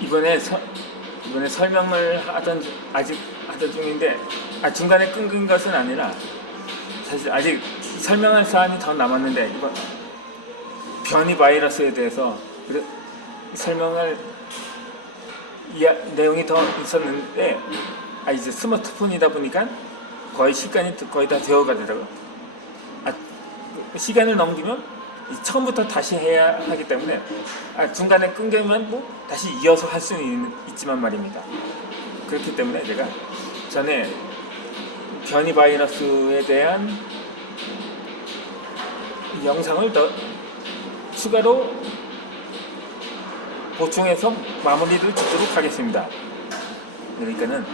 이번에 설명을 아직 하던 중인데, 중간에 끊긴 것은 아니라 사실 아직 설명할 사안이 더 남았는데, 이번 변이 바이러스에 대해서 설명할 내용이 더 있었는데, 이제 스마트폰이다 보니까 거의 시간이 거의 다 되어가더라고요. 시간을 넘기면 처음부터 다시 해야 하기 때문에 중간에 끊기면 뭐 다시 이어서 할 수는 있지만 말입니다. 그렇기 때문에 제가 전에 변이 바이러스에 대한 영상을 더 추가로 보충해서 마무리를 짓도록 하겠습니다. 그러니까는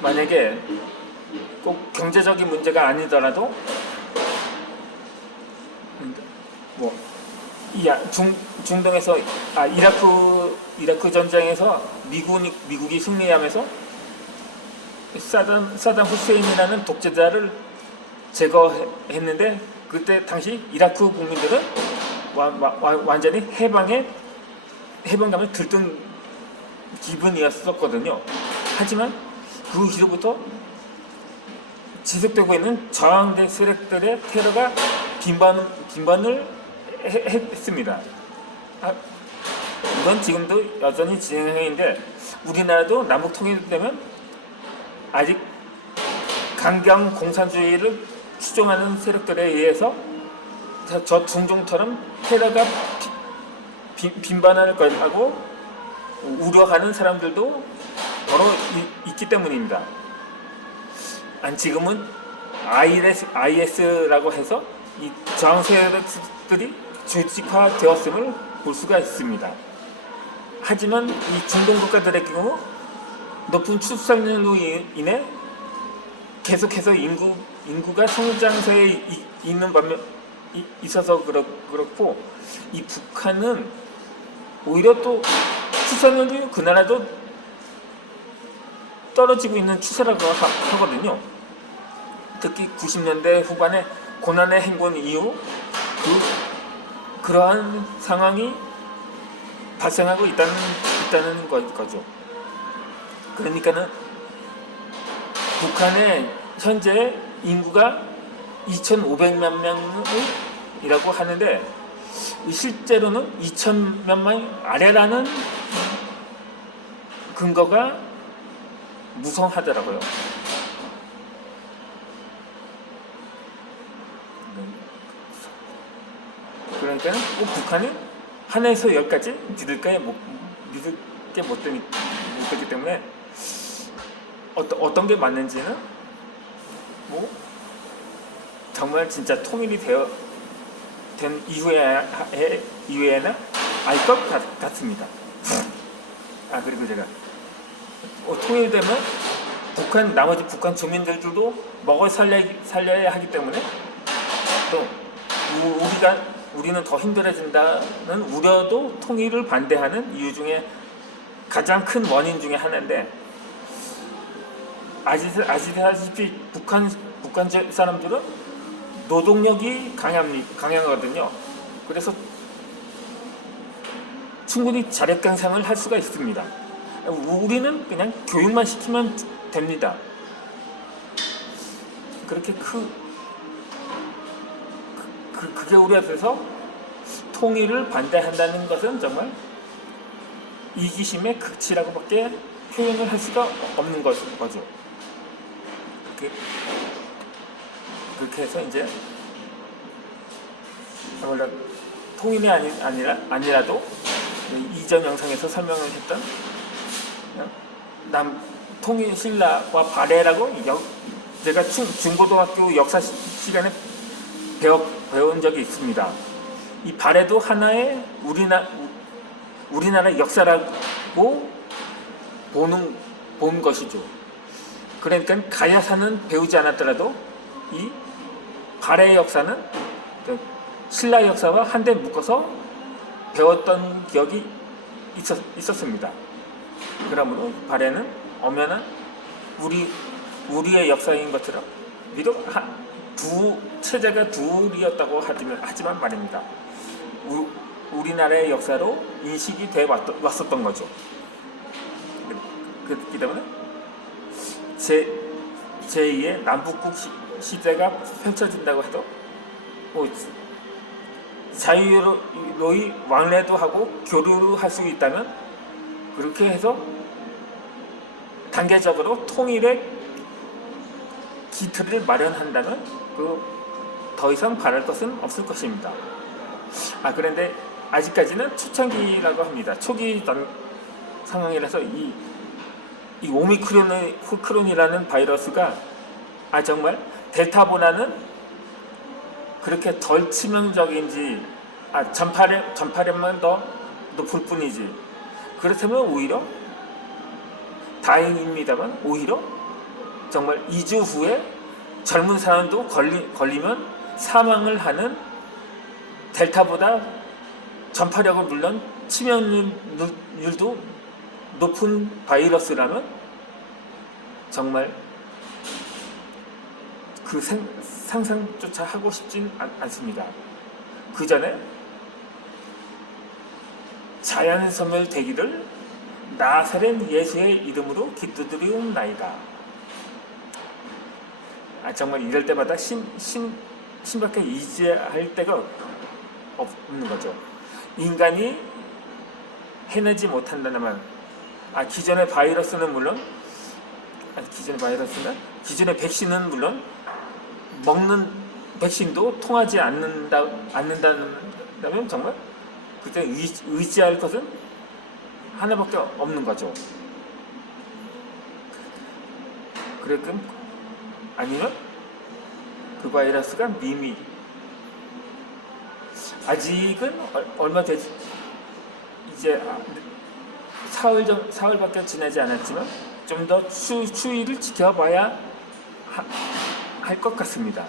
만약에 꼭 경제적인 문제가 아니더라도 뭐 중동에서 이라크 전쟁에서 미국이 승리하면서 사담 후세인이라는 독재자를 제거했는데, 그때 당시 이라크 국민들은 완전히 해방감을 들뜬 기분이었었거든요. 하지만 그 뒤로부터 지속되고 있는 저항대 세력들의 테러가 빈번을 했습니다. 이건 지금도 여전히 진행형인데, 우리나라도 남북 통일되면 아직 강경 공산주의를 추종하는 세력들에 의해서 저 중동처럼 테러가 빈번할 거라고 우려하는 사람들도 더러 있기 때문입니다. 지금은 IS라고 해서 이 저항 세력들이 조직화되었음을 볼 수가 있습니다. 하지만 이 중동 국가들의 경우 높은 출산율로 인해 계속해서 인구가 성장세에 있는 반면 있어서 그렇고, 이 북한은 오히려 또 출산율이 그 나라도 떨어지고 있는 추세라고 하거든요. 특히 90년대 후반에 고난의 행군 이후 그러한 상황이 발생하고 있다는 거죠. 그러니까는 북한의 현재 인구가 2,500만 명이라고 하는데, 실제로는 2,000만 아래라는 근거가 무성하더라고요. 그러니까 꼭 북한이 하나에서 열까지 믿을 게 못 되기 때문에 어떤 게 맞는지는 뭐 정말 진짜 통일이 된 이후에는 알 것 같습니다. 그리고 제가 통일되면 나머지 북한 주민들도 먹어 살려야 하기 때문에, 또 우리는 더 힘들어진다는 우려도 통일을 반대하는 이유 중에 가장 큰 원인 중에 하나인데, 아시다시피 북한 사람들은 노동력이 강하거든요. 그래서 충분히 자력 강상을 할 수가 있습니다. 우리는 그냥 교육만 시키면 됩니다. 그렇게 그게 우려돼서 통일을 반대한다는 것은 정말 이기심의 극치라고밖에 표현을 할 수가 없는 거죠. 그렇게 해서 이제 통일이 아니라도 이전 영상에서 설명을 했던 통일 신라와 발해라고 제가 중고등학교 역사 시간에 배운 적이 있습니다. 이 발해도 하나의 우리나라 역사라고 본 것이죠. 그러니까 가야사는 배우지 않았더라도 이 발해의 역사는 신라 역사와 한데 묶어서 배웠던 기억이 있었습니다. 그러므로 발해는 엄연한 우리의 역사인 것처럼 비록 체제가 둘이었다고 하지만 말입니다. 우리나라의 역사로 인식이 돼 왔었던 거죠. 그렇기 때문에 제2의 남북국 시대가 펼쳐진다고 해도 뭐 자유로이 왕래도 하고 교류를 할 수 있다면 그렇게 해서 단계적으로 통일의 기틀을 마련한다면 더 이상 바랄 것은 없을 것입니다. 그런데 아직까지는 초창기라고 합니다. 초기 상황이라서 이 오미크론이라는 바이러스가 정말 델타보다는 그렇게 덜 치명적인지 전파력만 더 높을 뿐이지, 그렇다면 오히려 다행입니다만 오히려 정말 2주 후에 젊은 사람도 걸리면 사망을 하는 델타보다 전파력은 물론 치명률도 높은 바이러스라면 정말 그 상상조차 하고 싶진 않습니다. 그 전에 자연 소멸되기를 나사렛 예수의 이름으로 기도드리옵나이다. 정말 이럴 때마다 신밖에 이해할 데가 없는 거죠. 인간이 해내지 못한다면 기존의 바이러스는 물론 기존의 백신은 물론 먹는 백신도 통하지 않는다면 정말 그때 의지할 것은 하나밖에 없는 거죠. 그래끔 아니면 그 바이러스가 아직은 얼마 되지 이제 사흘밖에 지나지 않았지만 좀 더 추이를 지켜봐야 할 것 같습니다.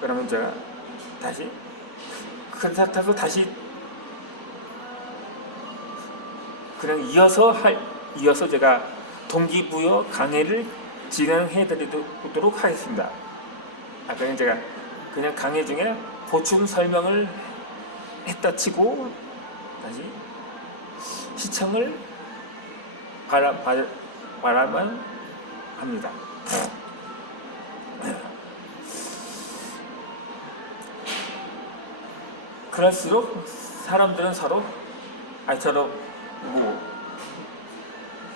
그러면 제가 그렇다고 다시 그냥 이어서 제가 동기부여 강의를 진행해드리도록 하겠습니다. 그냥 제가 강의 중에 보충 설명을 했다 치고 다시 시청을 바라만 합니다. 그럴수록 사람들은 서로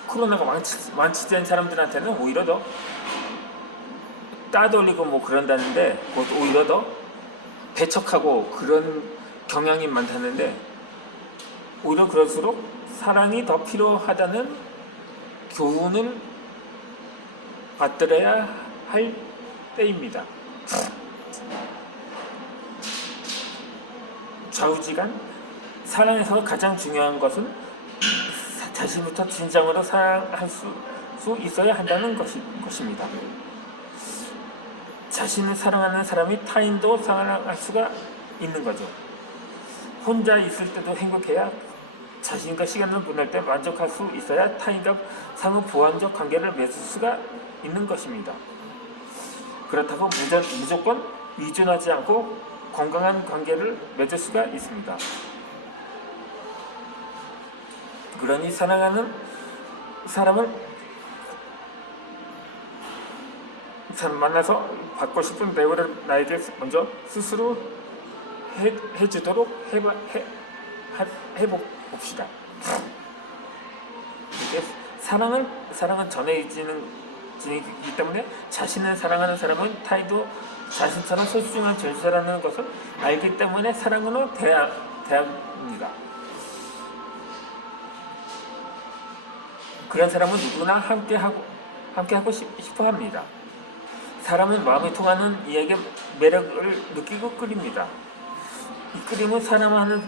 코로나가 완치된 사람들한테는 오히려 더 따돌리고 그런다는데 그것도 오히려 더 배척하고 그런 경향이 많다는데, 오히려 그럴수록 사랑이 더 필요하다는 교훈을 받들어야 할 때입니다. 좌우지간 사랑에서 가장 중요한 것은 자신부터 진정으로 사랑할 수 있어야 한다는 것입니다. 자신을 사랑하는 사람이 타인도 사랑할 수가 있는 거죠. 혼자 있을 때도 행복해야 자신과 시간을 보낼 때 만족할 수 있어야 타인과 상호 보완적 관계를 맺을 수가 있는 것입니다. 그렇다고 무조건 의존하지 않고 건강한 관계를 맺을 수가 있습니다. 그러니 사랑하는 사람을 만나서 받고 싶은 배우를 나에게 먼저 스스로 해주도록 해봅시다. 사랑은 전해지기 때문에 자신을 사랑하는 사람은 타인도 자신처럼 소중한 존재라는 것을 알기 때문에 사랑으로 대합니다. 그런 사람은 누구나 함께하고 싶어합니다. 사람은 마음이 통하는 이에게 매력을 느끼고 끓입니다. 이 끓임은 사랑하는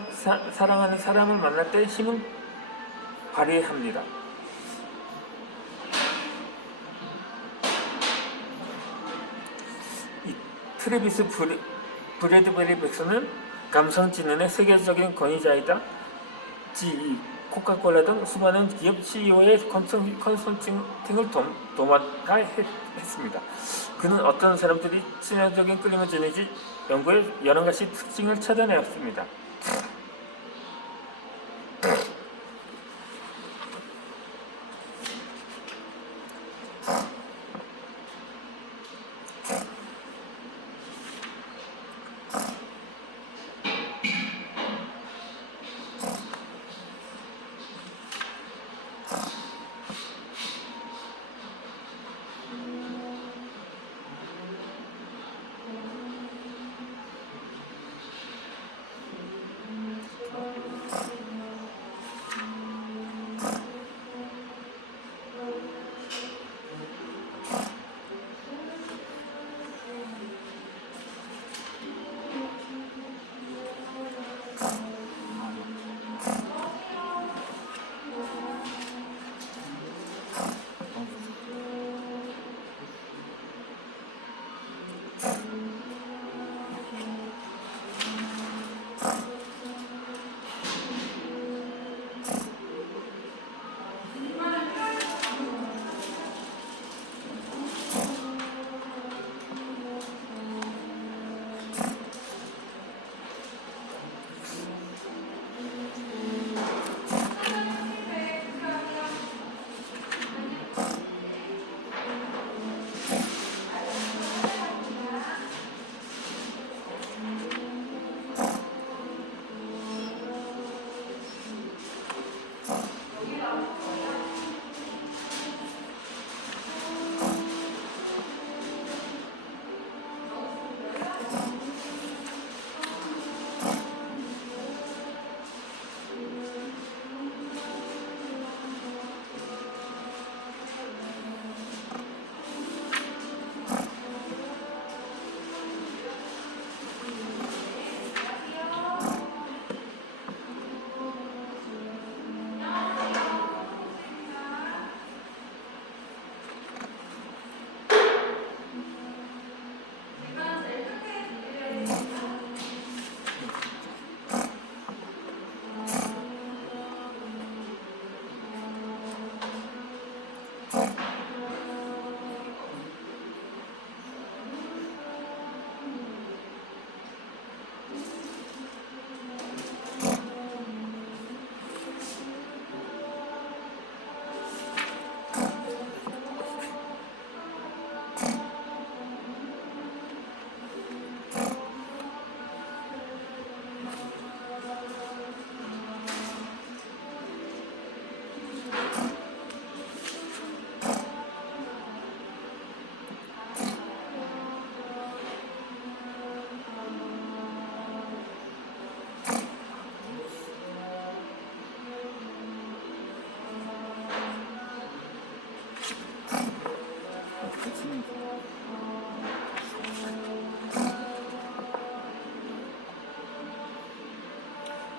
사람을 만날 때 힘을 발휘합니다. 이 트래비스 브래드베리 백선은 감성지능의 세계적인 권위자이다. 코카콜라 등 수많은 기업 CEO의 컨설팅을 도맡아 했습니다. 그는 어떤 사람들이 친화적인 끌림을 주는지 연구해 여러 가지 특징을 찾아내었습니다.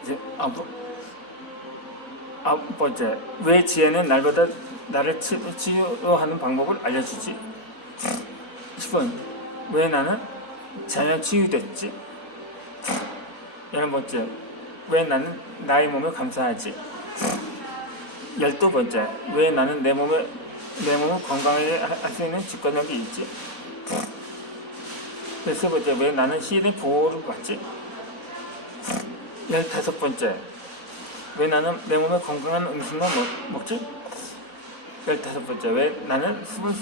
이제 아홉 번째, 왜 지혜는 날보다 나를 치유하는 방법을 알려주지? 10번, 왜 나는 전혀 치유됐지? 11번째, 왜 나는 나의 몸에 감사하지? 12번째, 왜 나는 내 몸을 건강하게 할 수 있는 직관력이 있지? 13번째, 왜 나는 시인의 보호를 받지? 15번째, 왜 나는 내 몸에 건강한 음식만 먹지? 15번째, 왜 나는 술을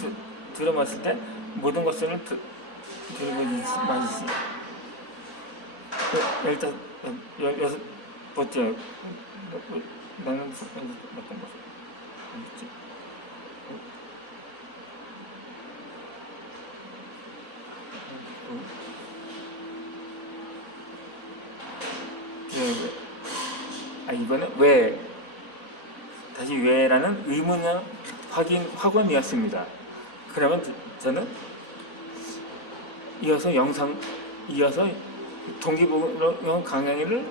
들여 마실 때 모든 것을 들고 마시지? 16번째, 나는 어떤 것을 먹지? 이번엔 왜, 다시 왜라는 의문의 확언이었습니다. 그러면 저는 이어서 동기부여 강의를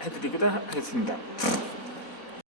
해드리기도 하겠습니다.